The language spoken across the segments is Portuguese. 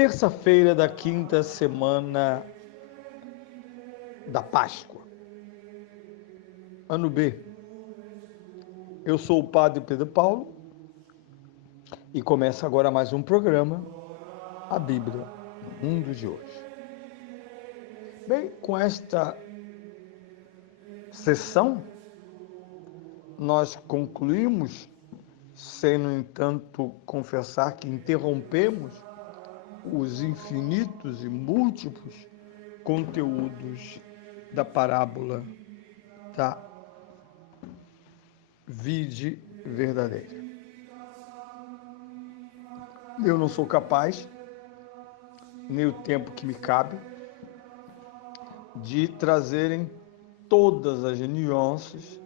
Terça-feira da quinta semana da Páscoa, ano B. Eu sou o Padre Pedro Paulo e começa agora mais um programa, a Bíblia no Mundo de Hoje. Bem, com esta sessão, nós concluímos, sem, no entanto, confessar que interrompemos os infinitos e múltiplos conteúdos da parábola da vide verdadeira. Eu não sou capaz, nem o tempo que me cabe, de trazerem todas as nuances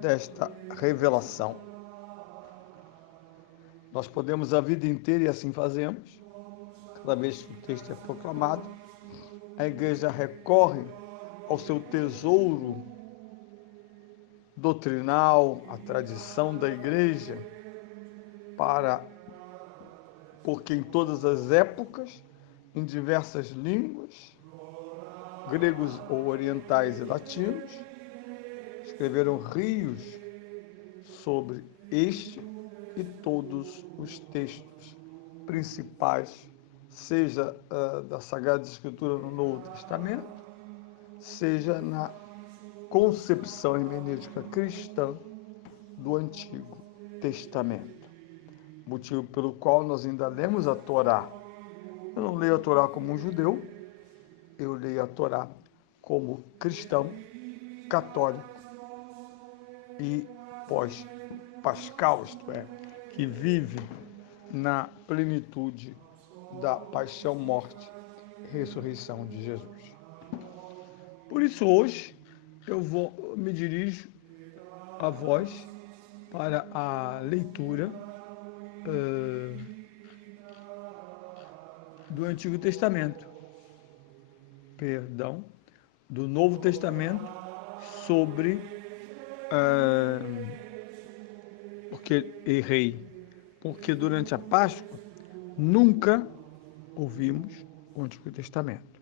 desta revelação. Nós podemos a vida inteira, e assim fazemos, cada vez que o texto é proclamado, a igreja recorre ao seu tesouro doutrinal, a tradição da igreja, porque em todas as épocas, em diversas línguas, gregos ou orientais e latinos, escreveram rios sobre este e todos os textos principais, seja da Sagrada Escritura no Novo Testamento, seja na concepção hermenêutica cristã do Antigo Testamento. Motivo pelo qual nós ainda lemos a Torá. Eu não leio a Torá como um judeu, eu leio a Torá como cristão, católico e pós-pascal, isto é, que vive na plenitude da paixão, morte e ressurreição de Jesus. Por isso, hoje, eu me dirijo a vós para a leitura do Antigo Testamento, do Novo Testamento, sobre porque errei, porque durante a Páscoa nunca ouvimos o Antigo Testamento.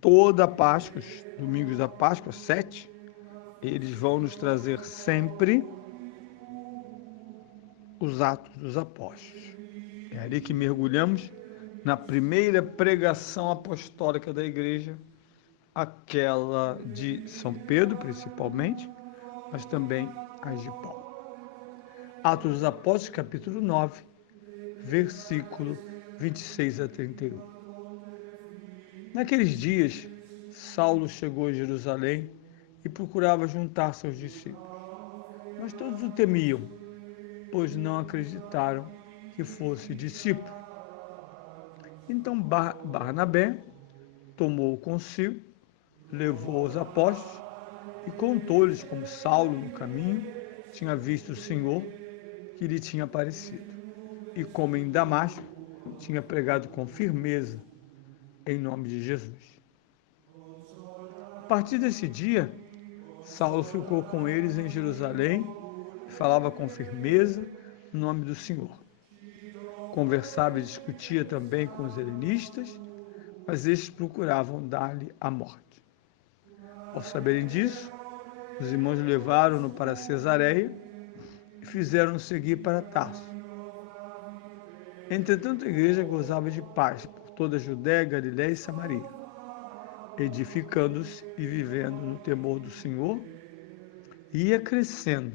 Toda a Páscoa, os domingos da Páscoa, 7, eles vão nos trazer sempre os Atos dos Apóstolos. É ali que mergulhamos na primeira pregação apostólica da Igreja, aquela de São Pedro, principalmente, mas também as de Paulo. Atos dos Apóstolos, capítulo 9, versículo 26 a 31. Naqueles dias, Saulo chegou a Jerusalém e procurava juntar seus discípulos. Mas todos o temiam, pois não acreditaram que fosse discípulo. Então Barnabé tomou consigo, levou os apóstolos e contou-lhes como Saulo, no caminho, tinha visto o Senhor que lhe tinha aparecido, e como em Damasco tinha pregado com firmeza em nome de Jesus. A partir desse dia, Saulo ficou com eles em Jerusalém e falava com firmeza no nome do Senhor. Conversava e discutia também com os helenistas, mas estes procuravam dar-lhe a morte. Ao saberem disso, os irmãos levaram-no para Cesareia e fizeram-no seguir para Tarso. Entretanto, a igreja gozava de paz por toda a Judéia, Galiléia e Samaria, edificando-se e vivendo no temor do Senhor, e ia crescendo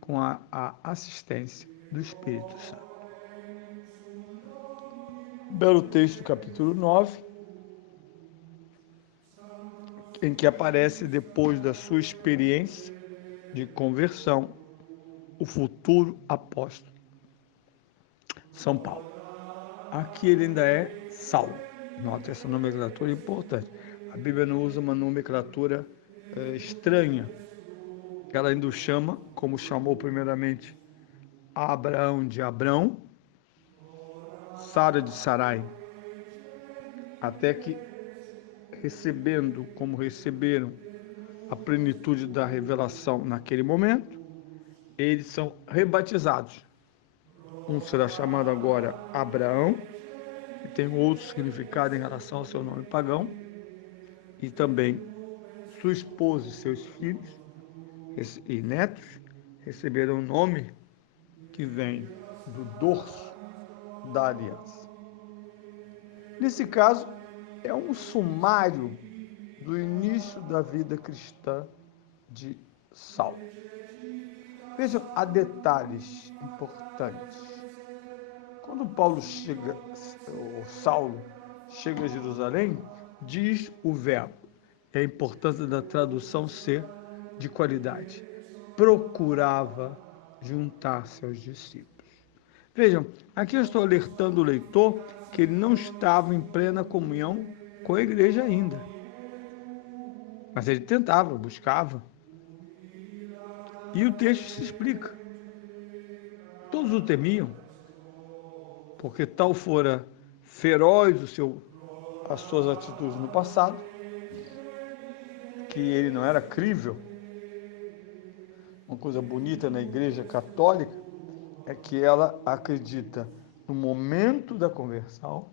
com a assistência do Espírito Santo. Belo texto, capítulo 9, em que aparece, depois da sua experiência de conversão, o futuro apóstolo São Paulo. Aqui ele ainda é Saulo. Nota essa nomenclatura importante. A Bíblia não usa uma nomenclatura estranha. Ela ainda o chama, como chamou primeiramente Abraão de Abrão, Sara de Sarai, até que como receberam a plenitude da revelação naquele momento, eles são rebatizados Um será chamado agora Abraão, que tem outro significado em relação ao seu nome pagão, e também sua esposa e seus filhos e netos receberão o nome que vem do dorso da aliança. Nesse caso, é um sumário do início da vida cristã de Saulo. Vejam, há detalhes importantes. Quando Saulo chega a Jerusalém, diz o verbo. É a importância da tradução ser de qualidade. Procurava juntar-se aos discípulos. Vejam, aqui eu estou alertando o leitor que ele não estava em plena comunhão com a igreja ainda. Mas ele tentava, buscava. E o texto se explica. Todos o temiam, porque tal fora feroz as suas atitudes no passado, que ele não era crível. Uma coisa bonita na Igreja Católica é que ela acredita no momento da conversão,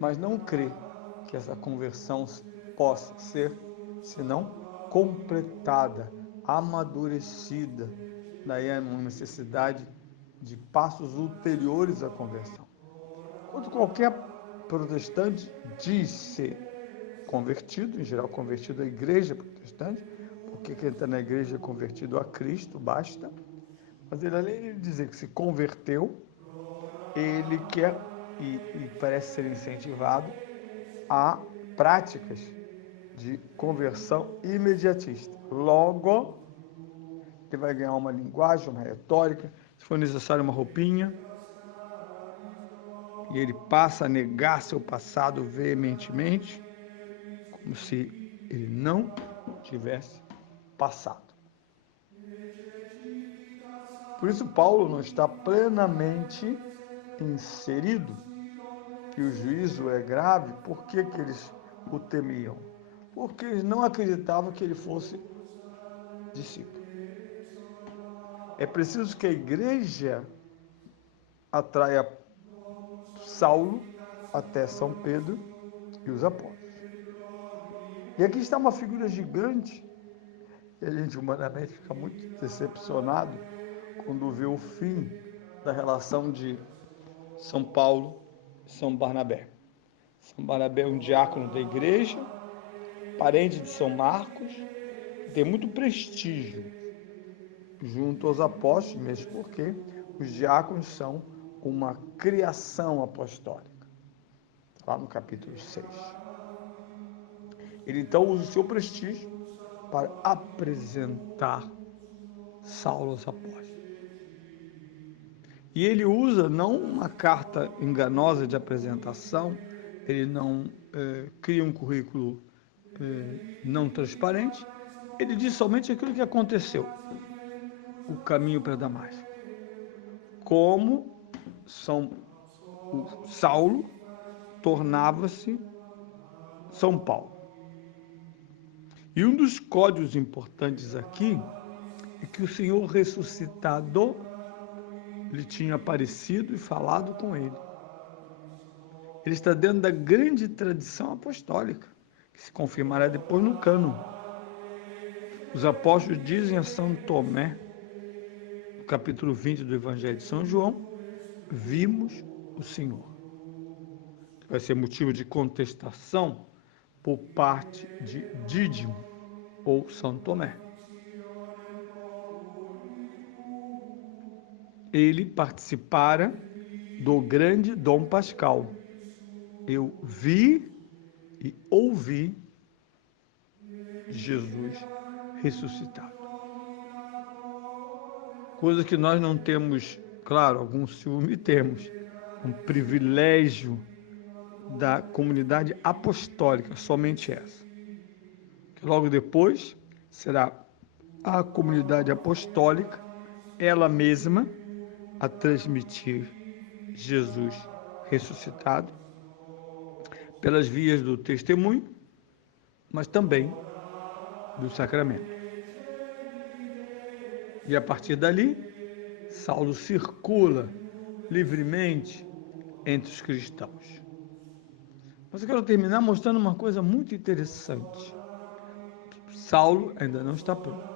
mas não crê que essa conversão possa ser, senão completada, amadurecida. Daí a necessidade de passos ulteriores à conversão. Quando qualquer protestante diz ser convertido, em geral convertido à igreja protestante, porque quem está na igreja é convertido a Cristo, basta. Mas ele, além de dizer que se converteu, ele quer e parece ser incentivado a práticas de conversão imediatista. Logo, ele vai ganhar uma linguagem, uma retórica, se for necessário uma roupinha, e ele passa a negar seu passado veementemente, como se ele não tivesse passado. Por isso, Paulo não está plenamente inserido que o juízo é grave. Por que eles o temiam? Porque eles não acreditavam que ele fosse discípulo. É preciso que a igreja atraia Saulo até São Pedro e os apóstolos. E aqui está uma figura gigante, e a gente humanamente fica muito decepcionado quando vê o fim da relação de São Paulo e São Barnabé. São Barnabé é um diácono da igreja, parente de São Marcos, que tem muito prestígio junto aos apóstolos, mesmo porque os diáconos são uma criação apostólica, lá no capítulo 6. Ele então usa o seu prestígio para apresentar Saulo aos apóstolos. E ele usa não uma carta enganosa de apresentação, ele não cria um currículo não transparente, ele diz somente aquilo que aconteceu, o caminho para Damasco. Como Saulo tornava-se São Paulo. E um dos códigos importantes aqui é que o Senhor ressuscitado lhe tinha aparecido e falado com ele. Ele está dentro da grande tradição apostólica, que se confirmará depois no cânon. Os apóstolos dizem a São Tomé, no capítulo 20 do Evangelho de São João, vimos o Senhor. Vai ser motivo de contestação por parte de Dídimo ou São Tomé. Ele participara do grande Dom Pascal. Eu vi e ouvi Jesus ressuscitado. Coisa que nós não temos, claro, algum ciúme temos, um privilégio da comunidade apostólica, somente essa. Que logo depois será a comunidade apostólica, ela mesma, a transmitir Jesus ressuscitado pelas vias do testemunho, mas também do sacramento. E a partir dali, Saulo circula livremente entre os cristãos. Mas eu quero terminar mostrando uma coisa muito interessante. Saulo ainda não está pronto.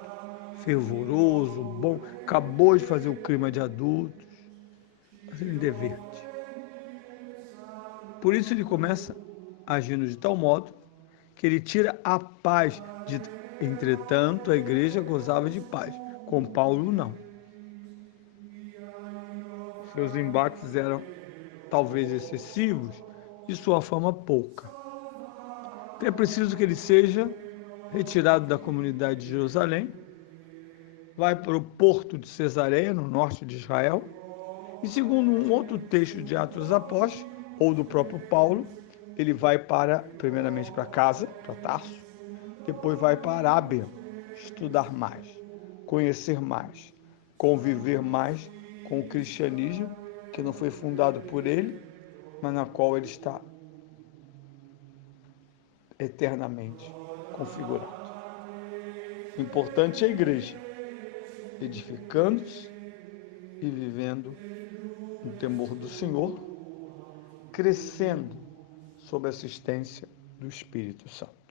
Fervoroso, bom, acabou de fazer o crime de adultos, mas ele ainda é verde. Por isso ele começa agindo de tal modo que ele tira a paz. Entretanto, a igreja gozava de paz. Com Paulo, não. Seus embates eram talvez excessivos e sua fama pouca. Então é preciso que ele seja retirado da comunidade de Jerusalém, vai para o porto de Cesareia, no norte de Israel, e segundo um outro texto de Atos dos Apóstolos, ou do próprio Paulo, ele vai primeiramente para casa, para Tarso, depois vai para a Arábia, estudar mais, conhecer mais, conviver mais com o cristianismo, que não foi fundado por ele, mas na qual ele está eternamente configurado. O importante é a igreja, edificando-se e vivendo no temor do Senhor, crescendo sob a assistência do Espírito Santo.